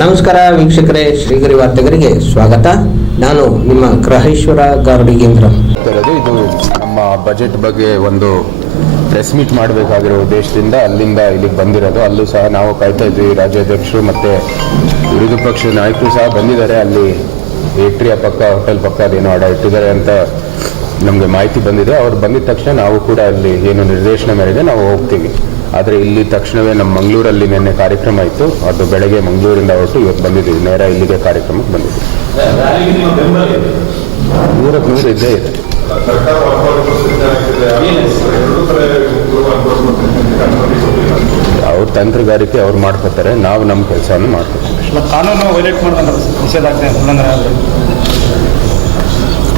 ನಮಸ್ಕಾರ ವೀಕ್ಷಕರೇ, ಶ್ರೀಗರಿ ವಾರ್ತೆಗರಿಗೆ ಸ್ವಾಗತ. ನಾನು ನಿಮ್ಮ ಗ್ರಹೇಶ್ವರ ಗಾರ್ಡಿಗೇಂದ್ರ ಇದು ನಮ್ಮ ಬಜೆಟ್ ಬಗ್ಗೆ ಒಂದು ಪ್ರೆಸ್ ಮೀಟ್ ಮಾಡಬೇಕಾಗಿರೋ ಉದ್ದೇಶದಿಂದ ಅಲ್ಲಿಂದ ಇಲ್ಲಿಗೆ ಬಂದಿರೋದು. ಅಲ್ಲೂ ಸಹ ನಾವು ಕಾಯ್ತಾ ಇದ್ವಿ. ರಾಜ್ಯಾಧ್ಯಕ್ಷರು ಮತ್ತು ವಿರೋಧ ಪಕ್ಷದ ನಾಯಕರು ಸಹ ಬಂದಿದ್ದಾರೆ. ಅಲ್ಲಿ ಏಟ್ರಿಯ ಪಕ್ಕ, ಹೋಟೆಲ್ ಪಕ್ಕ ಅದೇನೋ ಅಡ ಇಟ್ಟಿದ್ದಾರೆ ಅಂತ ನಮಗೆ ಮಾಹಿತಿ ಬಂದಿದೆ. ಅವ್ರು ಬಂದಿದ ತಕ್ಷಣ ನಾವು ಕೂಡ ಅಲ್ಲಿ ಏನು ನಿರ್ದೇಶನ ಮೇರೆಗೆ ನಾವು ಹೋಗ್ತೀವಿ. ಆದರೆ ಇಲ್ಲಿ ತಕ್ಷಣವೇ ನಮ್ಮ ಮಂಗಳೂರಲ್ಲಿ ನಿನ್ನೆ ಕಾರ್ಯಕ್ರಮ ಇತ್ತು. ಅದು ಬೆಳಗ್ಗೆ ಮಂಗಳೂರಿಂದ ಹೊರಟು ಇವತ್ತು ಬಂದಿದ್ದೀವಿ ನೇರ ಇಲ್ಲಿಗೆ ಕಾರ್ಯಕ್ರಮಕ್ಕೆ ಬಂದಿದ್ದೀವಿ ನೂರಕ್ಕೆ ನೂರು ಇದ್ದೇ ಇದೆ. ಅವ್ರ ತಂತ್ರಗಾರಿಕೆ ಅವ್ರು ಮಾಡ್ಕೋತಾರೆ. ನಾವು ನಮ್ಮ ಕೆಲಸವನ್ನು ಮಾಡ್ಕೋತೀವಿ. ಕಾನೂನು ವೈಲೇಟ್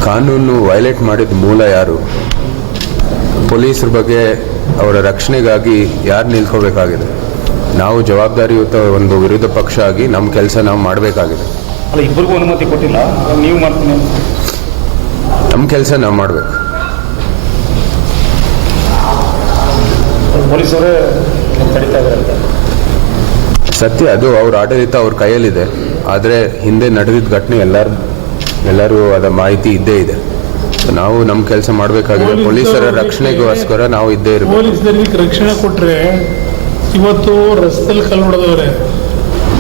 ಕಾನೂನು ವೈಲೇಟ್ ಮಾಡಿದ ಮೂಲ ಯಾರು? ಪೊಲೀಸರ ಬಗ್ಗೆ ಅವರ ರಕ್ಷಣೆಗಾಗಿ ಯಾರು ನಿಲ್ಕೋಬೇಕಾಗಿದೆ? ನಾವು ಜವಾಬ್ದಾರಿಯುತ ಒಂದು ವಿರೋಧ ಪಕ್ಷ ಆಗಿ ನಮ್ಮ ಕೆಲಸ ನಾವು ಮಾಡಬೇಕಾಗಿದೆ. ಅಲ್ಲ ಇಬ್ಬರಿಗೂ ಅನುಮತಿ ಕೊಟ್ಟಿಲ್ಲ. ನೀವು ಮಾಡ್ತೀನಿ ನಮ್ಮ ಕೆಲಸ ನಾವು ಮಾಡಬೇಕು. ಪೊಲೀಸರೇ ತಡೀತಾ ಇದ್ದಾರೆ ಸತ್ಯ ಅದು ಅವ್ರ ಆಡಳಿತ ಅವ್ರ ಕೈಯಲ್ಲಿದೆ. ಆದರೆ ಹಿಂದೆ ನಡೆದಿದ್ದ ಘಟನೆ ಎಲ್ಲರೂ ಎಲ್ಲರೂ ಅದ ಮಾಹಿತಿ ಇದ್ದೇ ಇದೆ. ನಾವು ನಮ್ಮ ಕೆಲಸ ಮಾಡಬೇಕಾಗಿದೆ ಪೊಲೀಸರ ರಕ್ಷಣೆಗೋಸ್ಕರ ನಾವು ಇದ್ದೇ ಇರಬೇಕು. ಪೊಲೀಸರಿಗೆ ರಕ್ಷಣೆ ಕೊಟ್ರೆ ಇವತ್ತು ರಸ್ತೆಯಲ್ಲಿ ಕಲ್ಲು ಹೊಡೆದವ್ರೆ.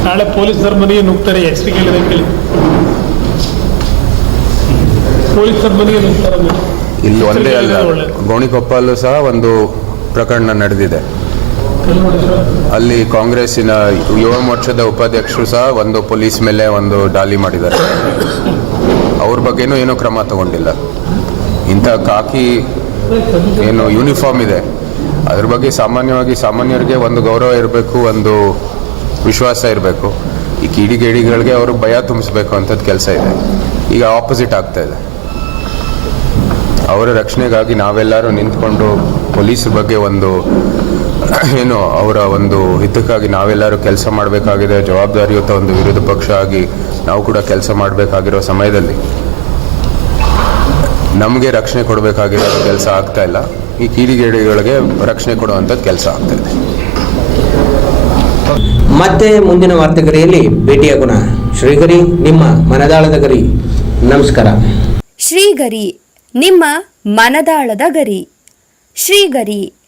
ನಾಳೆ ಪೊಲೀಸರ ಮನೆಗೆ ನುಗ್ತಾರೆ ಎಚ್ಚರಿಕೆ ಕೇಳಿದೆ ಕೇಳಿ. ಪೊಲೀಸರ ಮನೆಗೆ ನುಗ್ತಾರೆ ಇಲ್ಲಿ ಒಂದೇ ಅಲ್ಲ. ಗೋಣಿಕೊಪ್ಪಲ್ಲೂ ಸಹ ಒಂದು ಪ್ರಕರಣ ನಡೆದಿದೆ. ಅಲ್ಲಿ ಕಾಂಗ್ರೆಸ್ಸಿನ ಯುವ ಮೋರ್ಚಾದ ಉಪಾಧ್ಯಕ್ಷರು ಸಹ ಒಂದು ಪೊಲೀಸ್ ಮೇಲೆ ಒಂದು ದಾಳಿ ಮಾಡಿದ್ದಾರೆ. ಅವ್ರ ಬಗ್ಗೆನೂ ಏನೂ ಕ್ರಮ ತಗೊಂಡಿಲ್ಲ. ಇಂಥ ಕಾಕಿ ಏನು ಯೂನಿಫಾರ್ಮ್ ಇದೆ. ಅದ್ರ ಬಗ್ಗೆ ಸಾಮಾನ್ಯವಾಗಿ ಸಾಮಾನ್ಯರಿಗೆ ಒಂದು ಗೌರವ ಇರಬೇಕು, ಒಂದು ವಿಶ್ವಾಸ ಇರಬೇಕು. ಈ ಕಿಡಿಗೇಡಿಗಳಿಗೆ ಅವರು ಭಯ ತುಂಬಿಸ್ಬೇಕು ಅಂಥದ್ದು ಕೆಲಸ ಇದೆ. ಈಗ ಆಪೋಸಿಟ್ ಆಗ್ತಾ ಇದೆ. ಅವರ ರಕ್ಷಣೆಗಾಗಿ ನಾವೆಲ್ಲರೂ ನಿಂತ್ಕೊಂಡು ಪೊಲೀಸ್ ಬಗ್ಗೆ ಒಂದು ಏನು ಅವರ ಒಂದು ಹಿತಕ್ಕಾಗಿ ನಾವೆಲ್ಲರೂ ಕೆಲಸ ಮಾಡಬೇಕಾಗಿದೆ ಜವಾಬ್ದಾರಿಯುತ ಒಂದು ವಿರೋಧ ಪಕ್ಷ ಆಗಿ ನಾವು ಕೂಡ ಕೆಲಸ ಮಾಡಬೇಕಾಗಿರೋ ಸಮಯದಲ್ಲಿ ನಮಗೆ ರಕ್ಷಣೆ ಕೊಡಬೇಕಾಗಿರೋ ಕೆಲಸ ಆಗ್ತಾ ಇಲ್ಲ. ಈ ಕೀಡಿಗೇಡಿಗಳಿಗೆ ರಕ್ಷಣೆ ಕೊಡುವಂಥದ್ದು ಕೆಲಸ ಆಗ್ತಾ ಇದೆ. ಮತ್ತೆ ಮುಂದಿನ ವಾರ್ತೆಗರಿಯಲ್ಲಿ ಭೇಟಿಯಾಗೋಣ. ಶ್ರೀಗರಿ ನಿಮ್ಮ ಮನದಾಳದ ಗರಿ. ನಮಸ್ಕಾರ. ಶ್ರೀಗರಿ ನಿಮ್ಮ ಮನದಾಳದ ಗರಿ. ಶ್ರೀಗರಿ